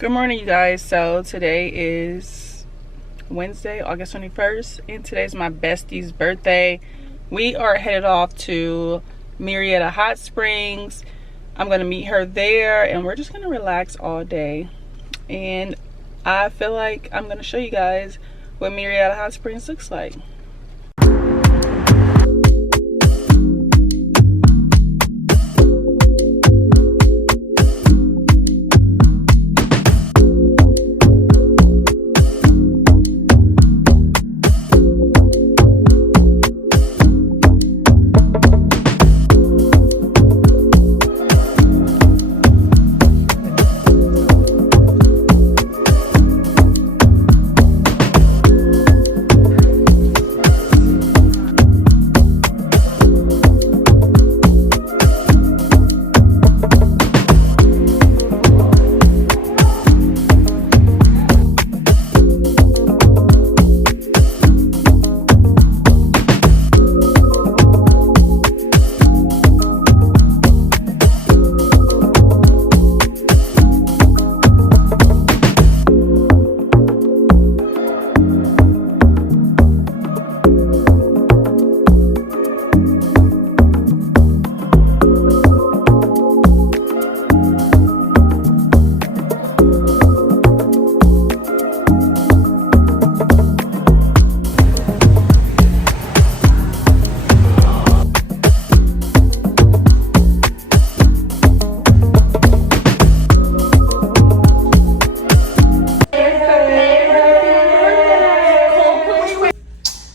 Good morning, you guys. So today is Wednesday, August 21st, and today's my bestie's birthday. We are headed off to Murrieta Hot Springs. I'm gonna meet her there, and we're just gonna relax all day. And I feel like I'm gonna show you guys what Murrieta Hot Springs looks like.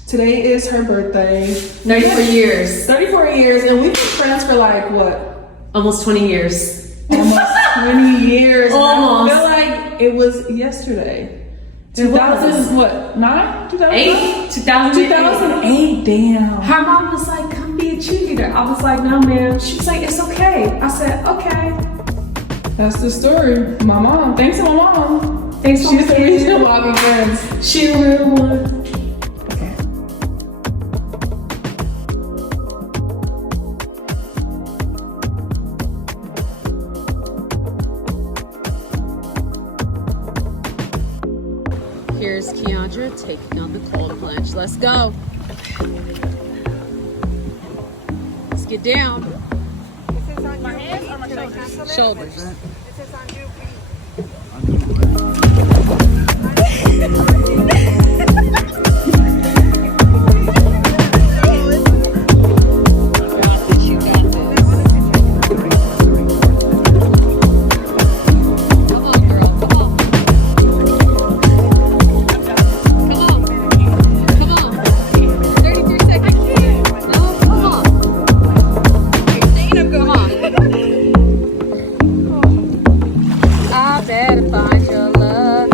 Today is her birthday. 34 years. 34 years, and we've been friends for like what? Almost 20 years. Almost 20 years. Almost. I feel like it was yesterday. 2000 what? 9? 2008? 2008. Damn. Her mom was like, come be a cheerleader. I was like, no, ma'am. She was like, it's okay. I said, okay. That's the story. My mom. Thanks to my mom. Thanks for She's the reason why we're friends. She really was. Okay. Here's Keandra taking on the cold plunge. Let's go. Let's get down. This is on my hands or my shoulders? Shoulders. This is on you, Come on, girl. Come on. Come on. 33 seconds. No, come on. Come on. I better find your love.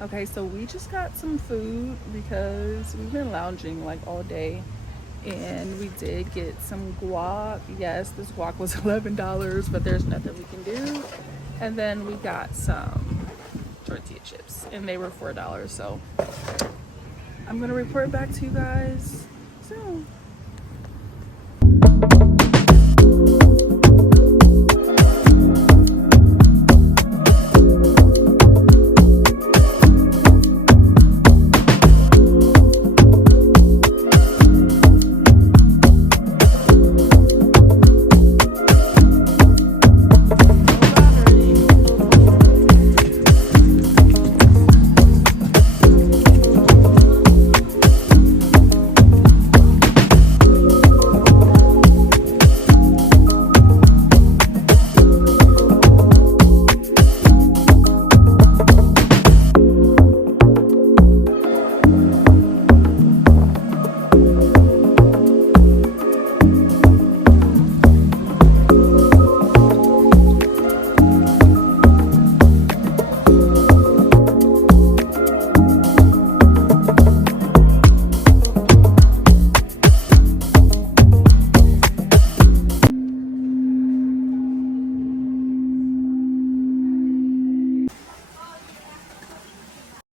Okay, so we just got some food because we've been lounging like all day, and we did get some guac. Yes, this guac was $11, but there's nothing we can do. And then we got some tortilla chips, and they were $4. So I'm gonna report back to you guys soon.